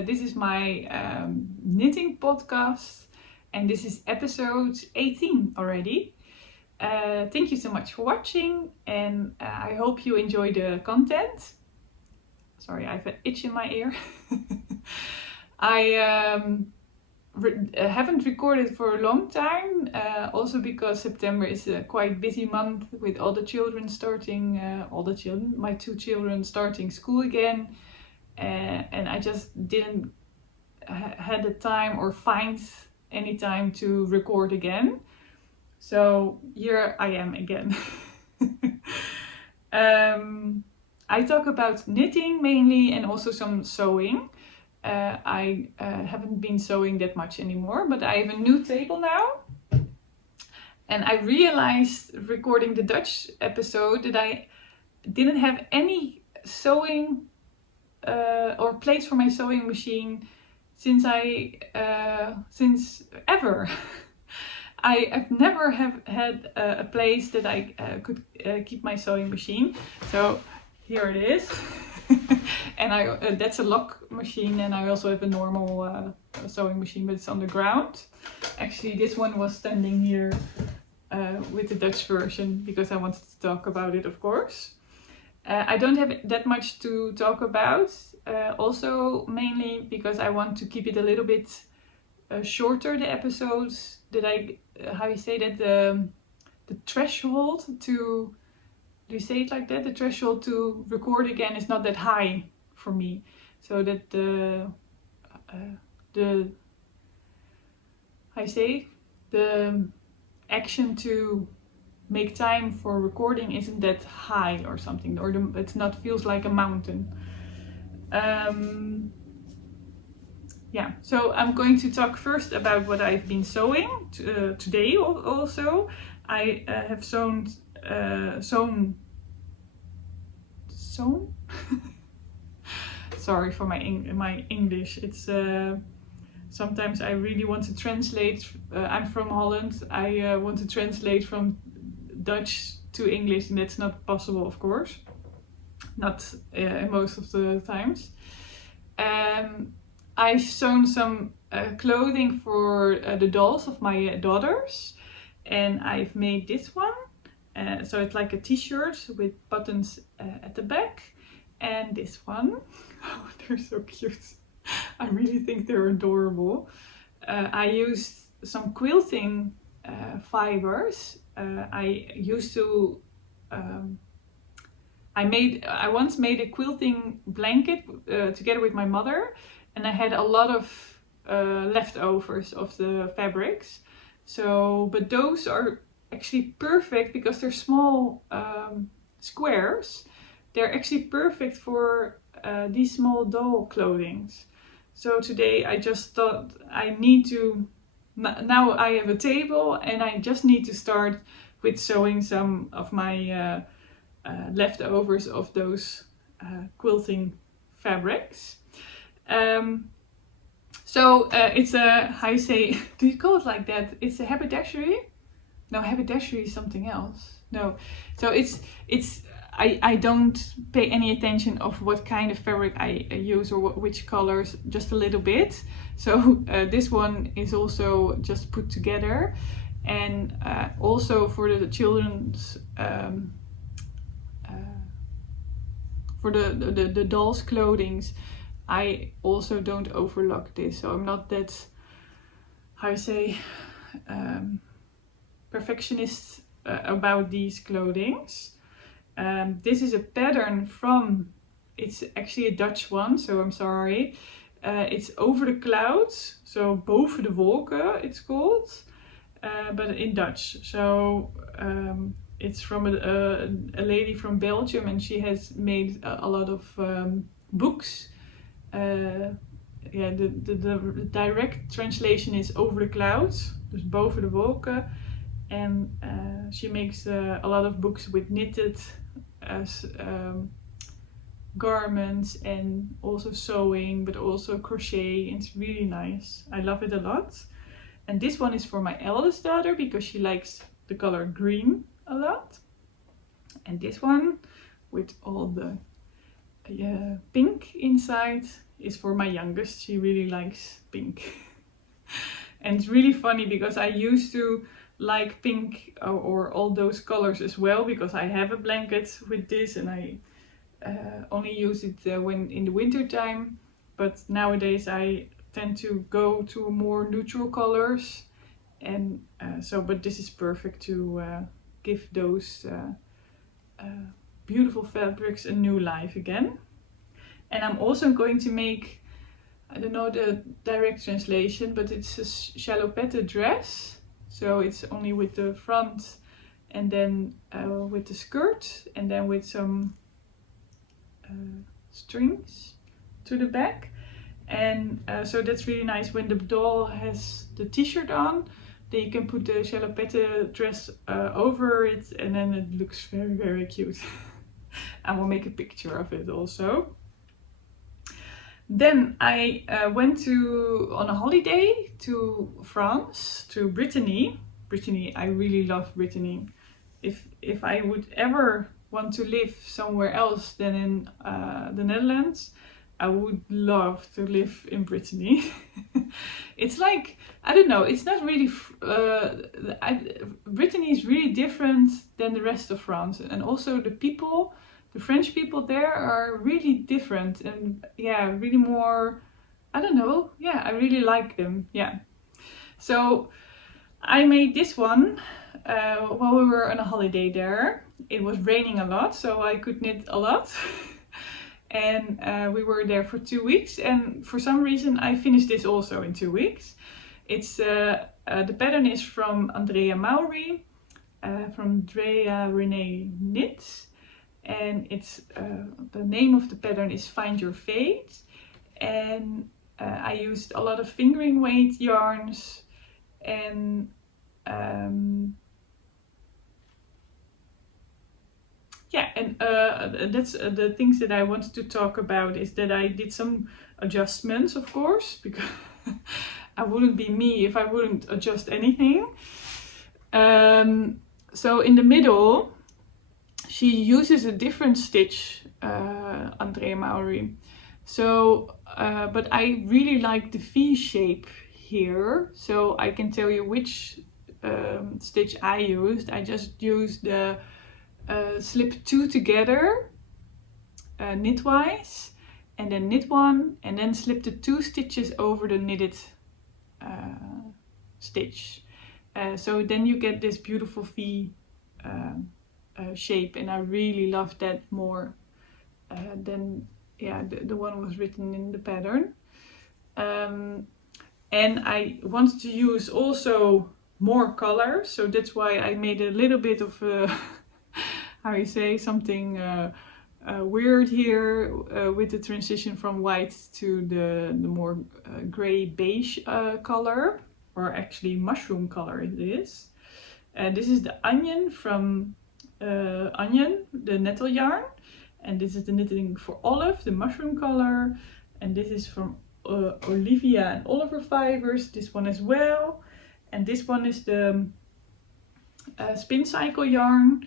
This is my knitting podcast, and this is episode 18 already. Thank you so much for watching, and I hope you enjoy the content. Sorry, I have an itch in my ear. I haven't recorded for a long time, also because September is a quite busy month with all the children starting, my 2 children starting school again, and I just didn't had the time or find any time to record again. So here I am again. I talk about knitting mainly and also some sewing. I haven't been sewing that much anymore, but I have a new table now. And I realized recording the Dutch episode that I didn't have any sewing or place for my sewing machine since ever. I've never had a place that I could keep my sewing machine. So here it is. And that's a lock machine, and I also have a normal sewing machine, but it's on the ground. Actually, this one was standing here with the Dutch version because I wanted to talk about it, of course. I don't have that much to talk about, also mainly because I want to keep it a little bit shorter, the episodes, that the threshold to, do you say it like that? The threshold to record again is not that high for me, so that the action to make time for recording isn't that high or something, or it's not feels like a mountain. Yeah, so I'm going to talk first about what I've been sewing today. Also, I have sewn. Sorry for my English. It's sometimes I really want to translate. I'm from Holland. I want to translate from Dutch to English, and that's not possible, of course. Not most of the times. I've sewn some clothing for the dolls of my daughters, and I've made this one. So it's like a t-shirt with buttons at the back, and this one. Oh, they're so cute. I really think they're adorable. I used some quilting fibers. I once made a quilting blanket together with my mother, and I had a lot of leftovers of the fabrics. So, but those are actually perfect because they're small squares. They're actually perfect for these small doll clothings. So today I just thought I need to, now I have a table and I just need to start with sewing some of my leftovers of those quilting fabrics. So it's a, how you say, do you call it like that? It's a haberdashery? No, haberdashery is something else. No, so I don't pay any attention of what kind of fabric I use or which colors, just a little bit. So this one is also just put together, and also for the children's for the dolls' clothings, I also don't overlock this. So I'm not that, how you say, perfectionist about these clothings. This is a pattern from, it's actually a Dutch one, so I'm sorry. It's Over the Clouds, so Boven de Wolken it's called, but in Dutch. So it's from a lady from Belgium, and she has made a lot of books. Yeah, the direct translation is Over the Clouds, dus Boven de Wolken. And she makes a lot of books with knitted garments and also sewing, but also crochet. It's really nice. I love it a lot. And this one is for my eldest daughter because she likes the color green a lot. And this one with all the pink inside is for my youngest. She really likes pink. And it's really funny because I used to like pink or all those colors as well, because I have a blanket with this and I only use it when in the winter time. But nowadays I tend to go to more neutral colors, and but this is perfect to give those beautiful fabrics a new life again. And I'm also going to make, I don't know the direct translation, but it's a shalopette dress. So it's only with the front and then with the skirt and then with some strings to the back. And so that's really nice. When the doll has the t-shirt on, then you can put the shalopette dress over it, and then it looks very, very cute. I will make a picture of it also. Then I went on a holiday to France, to Brittany. Brittany, I really love Brittany. If I would ever want to live somewhere else than in the Netherlands, I would love to live in Brittany. It's like, I don't know, it's not really, Brittany is really different than the rest of France. And also the people, the French people there are really different and yeah, really more, I don't know, yeah, I really like them, yeah. So I made this one while we were on a holiday there. It was raining a lot, so I could knit a lot. And we were there for 2 weeks, and for some reason I finished this also in 2 weeks. It's the pattern is from Andrea Maury, from Drea Renee Knits, and it's the name of the pattern is Find Your Fate. And I used a lot of fingering weight yarns, and yeah, and that's the things that I wanted to talk about, is that I did some adjustments, of course, because I wouldn't be me if I wouldn't adjust anything. So in the middle, she uses a different stitch, Andrea Maury. So, but I really like the V shape here, so I can tell you which stitch I used. I just used the slip 2 together knitwise, and then knit 1, and then slip the 2 stitches over the knitted stitch. So then you get this beautiful V shape, and I really love that more than yeah, the one was written in the pattern. And I wanted to use also more color, so that's why I made a little bit of how you say, something weird here with the transition from white to the more gray beige color, or actually mushroom color it is. This is the onion from Onion, the nettle yarn, and this is the Knitting for Olive, the mushroom color, and this is from Olivia and Oliver Fibers, this one as well, and this one is the Spin Cycle yarn.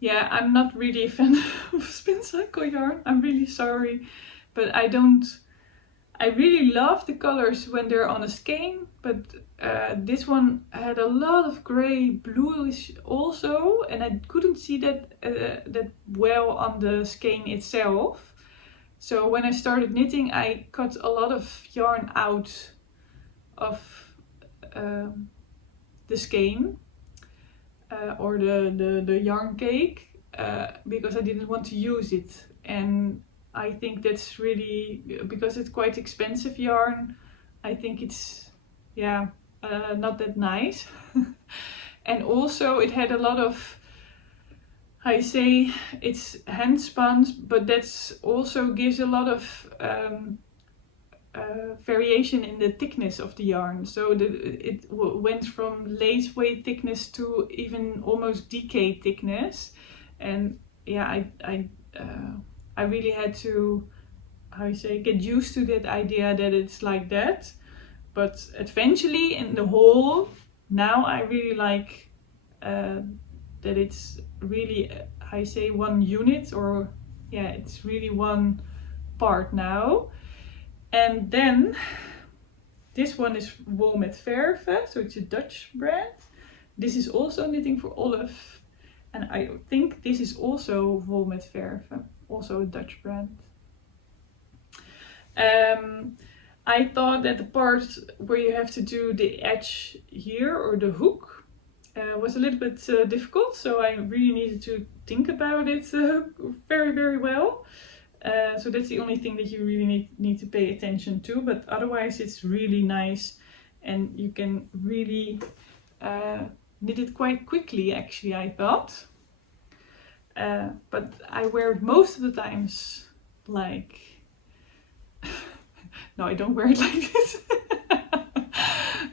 Yeah, I'm not really a fan of Spin Cycle yarn, I'm really sorry, but I really love the colors when they're on a skein, but this one had a lot of grey bluish also, and I couldn't see that that well on the skein itself. So when I started knitting, I cut a lot of yarn out of the skein or the yarn cake because I didn't want to use it. And I think that's really, because it's quite expensive yarn, I think it's, yeah, not that nice. And also it had a lot of, I say it's hand spun, but that's also gives a lot of variation in the thickness of the yarn. So it went from lace weight thickness to even almost DK thickness. And yeah, I really had to, how you say, get used to that idea that it's like that. But eventually in the whole, now I really like that it's really, I say, one unit, or yeah, it's really one part now. And then this one is wool met verve, so it's a Dutch brand. This is also knitting for Olive, and I think this is also wool met verve, also a Dutch brand. I thought that the part where you have to do the edge here, or the hook, was a little bit difficult, so I really needed to think about it very, very well. So that's the only thing that you really need to pay attention to, but otherwise it's really nice, and you can really knit it quite quickly, actually, I thought. But I wear it most of the times like... No, I don't wear it like this.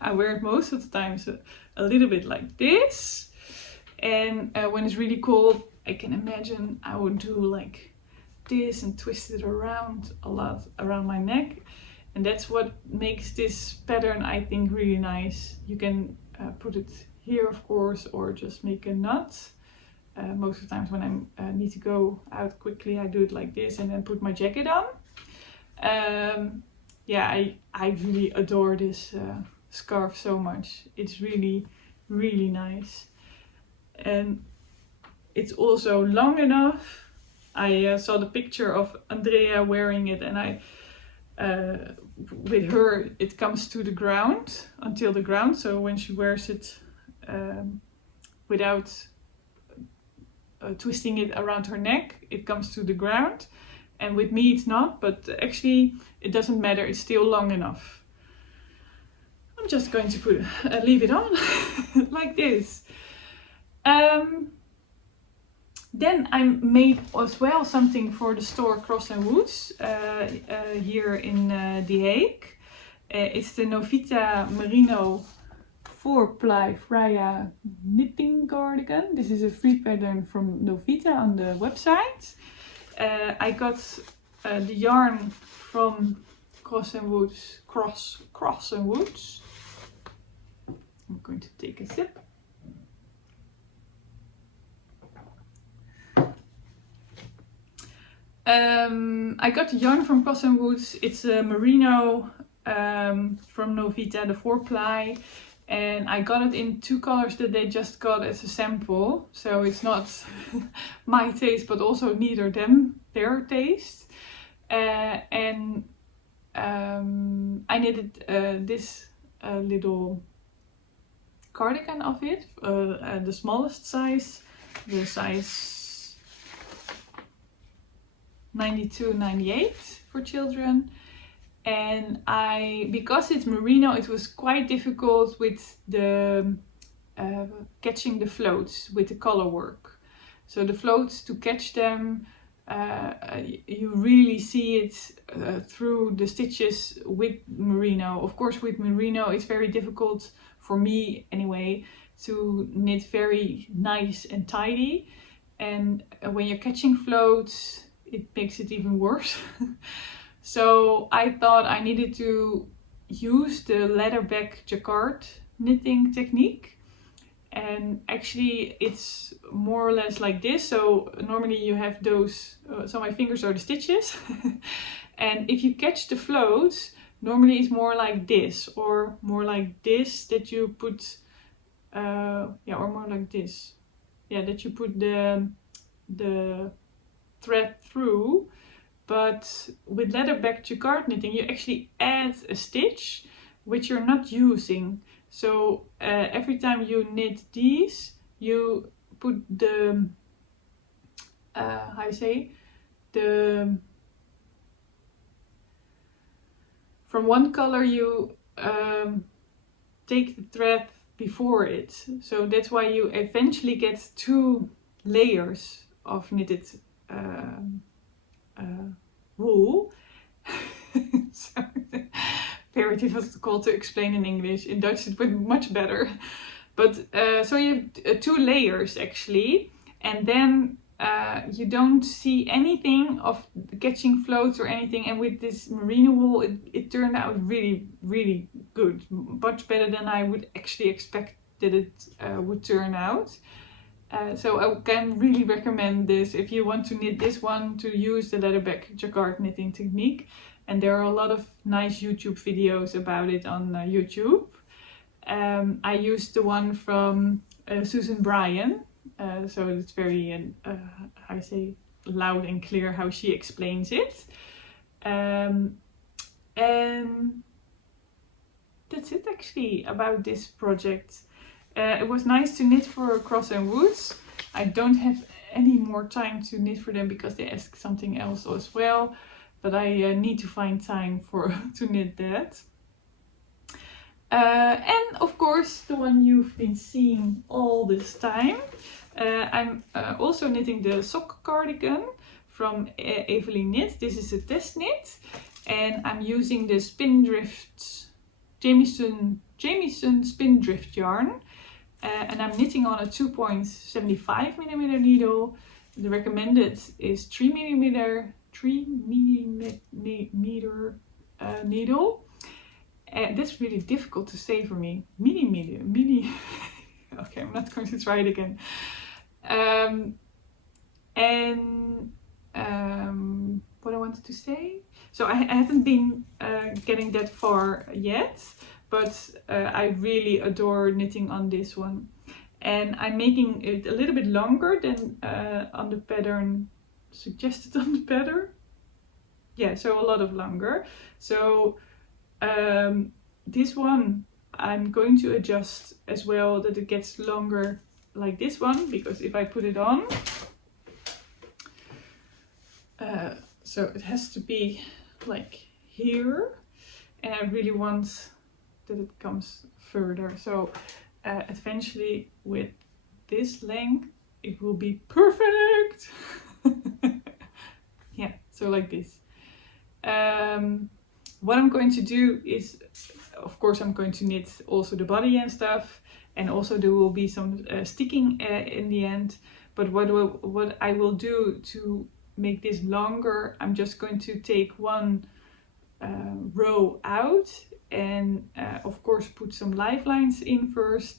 I wear it most of the times a little bit like this. And when it's really cold, I can imagine I would do like this and twist it around a lot around my neck. And that's what makes this pattern, I think, really nice. You can put it here, of course, or just make a knot. Most of the times when I need to go out quickly, I do it like this and then put my jacket on. Yeah, I really adore this scarf so much. It's really, really nice. And it's also long enough. I saw the picture of Andrea wearing it, and with her it comes to the ground, until the ground. So when she wears it without twisting it around her neck, it comes to the ground. And with me it's not, but actually it doesn't matter, it's still long enough. I'm just going to leave it on like this. Then I made as well something for the store Cross & Woods here in The Hague. It's the Novita Merino 4-ply Freya knitting cardigan. This is a free pattern from Novita on the website. I got the yarn from Cross & Woods. I'm going to take a sip. I got the yarn from Cross & Woods. It's a merino from Novita, the 4-ply. And I got it in 2 colors that they just got as a sample. So it's not my taste, but also neither their taste. And I knitted this little cardigan of it, the smallest size, the size 92-98 for children. And because it's merino, it was quite difficult with the catching the floats with the Colorwork. So the floats, to catch them, you really see it through the stitches with merino. Of course, with merino it's very difficult, for me anyway, to knit very nice and tidy. And when you're catching floats, it makes it even worse. So I thought I needed to use the leatherback jacquard knitting technique. And actually it's more or less like this. So normally you have those, so my fingers are the stitches. And if you catch the floats, normally it's more like this, or more like this, that you put, yeah, or more like this. Yeah, that you put the thread through. But with leatherback jacquard knitting, you actually add a stitch which you're not using. So every time you knit these, you put the, how you say, from one color you take the thread before it. So that's why you eventually get 2 layers of knitted wool. So, very difficult to explain in English. In Dutch it would be much better. But so you have 2 layers actually, and then you don't see anything of catching floats or anything. And with this merino wool, it turned out really, really good, much better than I would actually expect that it would turn out. So I can really recommend this if you want to knit this one, to use the leatherback jacquard knitting technique. And there are a lot of nice YouTube videos about it on YouTube. I used the one from Susan Bryan, so it's very, I say, loud and clear how she explains it. And that's it actually about this project. It was nice to knit for Cross and Woods. I don't have any more time to knit for them because they ask something else as well, but I need to find time to knit that. And of course the one you've been seeing all this time. I'm also knitting the sock cardigan from Evelyn Knit. This is a test knit, and I'm using the Spindrift Jamieson Spindrift yarn, and I'm knitting on a 2.75mm needle. The recommended is 3mm needle. That's really difficult to say for me. Okay, I'm not going to try it again. What I wanted to say. So I haven't been getting that far yet, but I really adore knitting on this one. And I'm making it a little bit longer than on the pattern suggested on the pattern. Yeah, so a lot of longer. So this one I'm going to adjust as well, that it gets longer like this one, because if I put it on, so it has to be like here, and I really want that it comes further. So eventually with this length it will be perfect. Yeah, so like this. What I'm going to do is, of course, I'm going to knit also the body and stuff, and also there will be some sticking in the end. But what I will do to make this longer, I'm just going to take one row out and of course put some lifelines in first,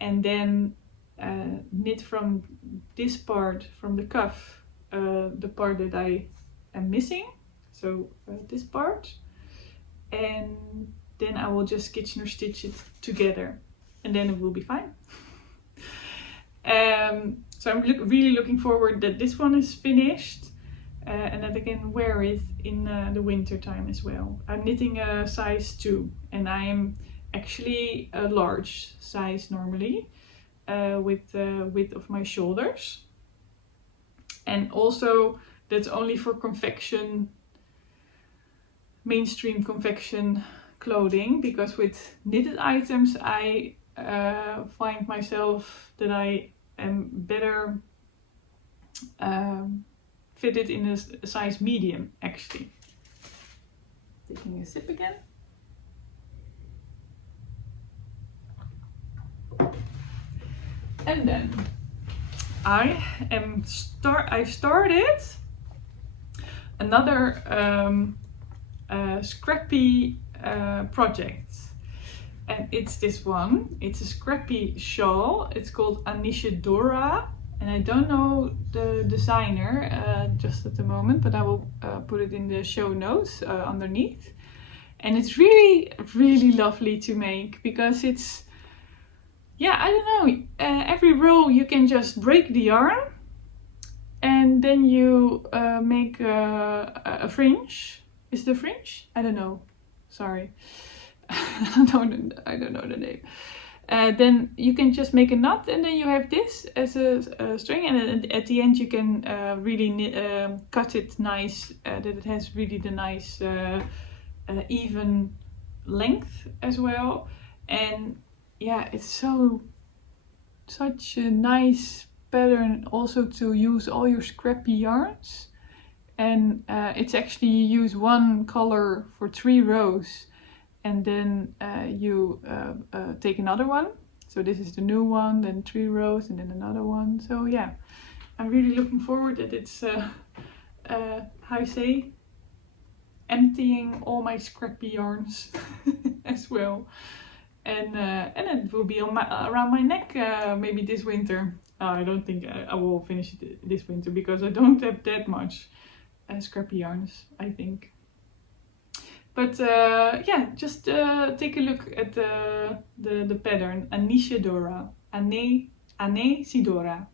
and then knit from this part, from the cuff, the part that I am missing, so this part, and then I will just Kitchener stitch it together, and then it will be fine. So I'm really looking forward that this one is finished, and that I can wear it in the winter time as well. I'm knitting a size 2, and I am actually a large size normally, with the width of my shoulders. And also that's only for confection, mainstream confection clothing, because with knitted items I find myself that I am better fitted in a size medium actually. Taking a sip again. And then I've started another scrappy project, and it's this one. It's a scrappy shawl. It's called Anisha Dora, and I don't know the designer just at the moment, but I will put it in the show notes underneath. And it's really, really lovely to make, because it's, yeah, I don't know, every row you can just break the yarn, and then you make a fringe. Is the fringe? I don't know, sorry. I don't know the name. Then you can just make a knot, and then you have this as a string, and at the end you can really cut it nice, that it has really the nice even length as well. And yeah, it's such a nice pattern also to use all your scrappy yarns. And it's actually you use one color for 3 rows, and then you take another one. So this is the new one, then 3 rows, and then another one. So yeah, I'm really looking forward that it's how you say, emptying all my scrappy yarns as well. And it will be on around my neck maybe this winter. I don't think I will finish it this winter because I don't have that much scrappy yarns, I think. But yeah, just take a look at the pattern, Anesidora. Anesidora.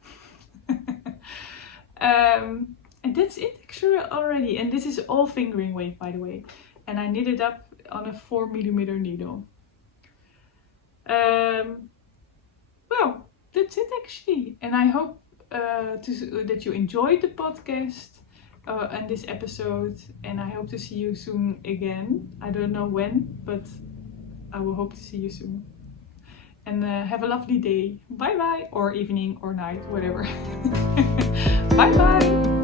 And that's it actually already. And this is all fingering weight, by the way. And I knit it up on a 4mm needle. Well, that's it actually. And I hope that you enjoyed the podcast and this episode. And I hope to see you soon again. I don't know when, but I will hope to see you soon. And have a lovely day. Bye bye. Or evening or night, whatever. Bye bye.